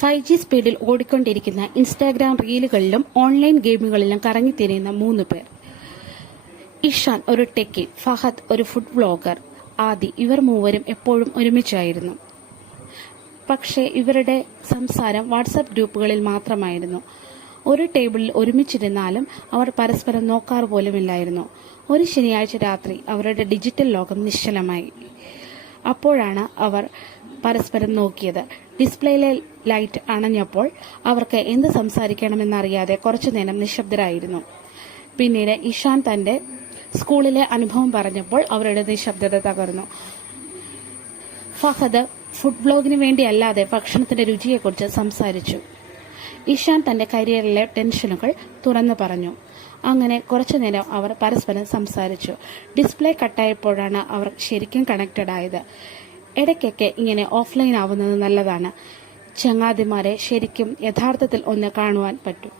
5G സ്പീഡിൽ ഓടിക്കൊണ്ടിരിക്കുന്ന Instagram റീലുകളിലും online ഗെയിമുകളിലും കറങ്ങിത്തിരിയുന്ന 3 പേർ. ഇഷാൻ ഒരു ടെക്കി, ഫഹദ് ഒരു ഫുഡ് വ്ളോഗർ, ആദി. ഇവർ മൂവരും എപ്പോഴും ഒരുമിച്ചായിരുന്നു. പക്ഷേ ഇവരുടെ സംസാരം വാട്സാപ്പ് ഗ്രൂപ്പുകളിൽ മാത്രമായിരുന്നു. ഒരു ടേബിളിൽ ഒരുമിച്ചിരുന്നാലും അവർ പരസ്പരം നോക്കാറ് പോലുമില്ലായിരുന്നു. ഒരു ശനിയാഴ്ച രാത്രി അവരുടെ ഡിജിറ്റൽ ലോകം നിശ്ചലമായി. അപ്പോഴാണ് അവർ പരസ്പരം നോക്കിയത്. ഡിസ്പ്ലേയിലെ ലൈറ്റ് അണഞ്ഞപ്പോൾ അവർക്ക് എന്ത് സംസാരിക്കണമെന്നറിയാതെ കുറച്ചുനേരം നിശബ്ദരായിരുന്നു. പിന്നീട് ഇഷാൻ തന്റെ സ്കൂളിലെ അനുഭവം പറഞ്ഞപ്പോൾ അവരുടെ നിശബ്ദത തകർന്നു. ഫഹദ് ഫുഡ് ബ്ലോഗിന് വേണ്ടിയല്ലാതെ ഭക്ഷണത്തിന്റെ രുചിയെക്കുറിച്ച് സംസാരിച്ചു. ഇഷാൻ തന്റെ കരിയറിലെ ടെൻഷനുകൾ തുറന്നു പറഞ്ഞു. അങ്ങനെ കുറച്ചുനേരം അവർ പരസ്പരം സംസാരിച്ചു. ഡിസ്പ്ലേ കട്ടായപ്പോഴാണ് അവർ ശരിക്കും കണക്റ്റഡ് ആയത്. ഇടയ്ക്കൊക്കെ ഇങ്ങനെ ഓഫ്ലൈൻ ആവുന്നത് നല്ലതാണ്. ചങ്ങാതിമാരെ ശരിക്കും യഥാർത്ഥത്തിൽ ഒന്ന് കാണുവാൻ പറ്റും.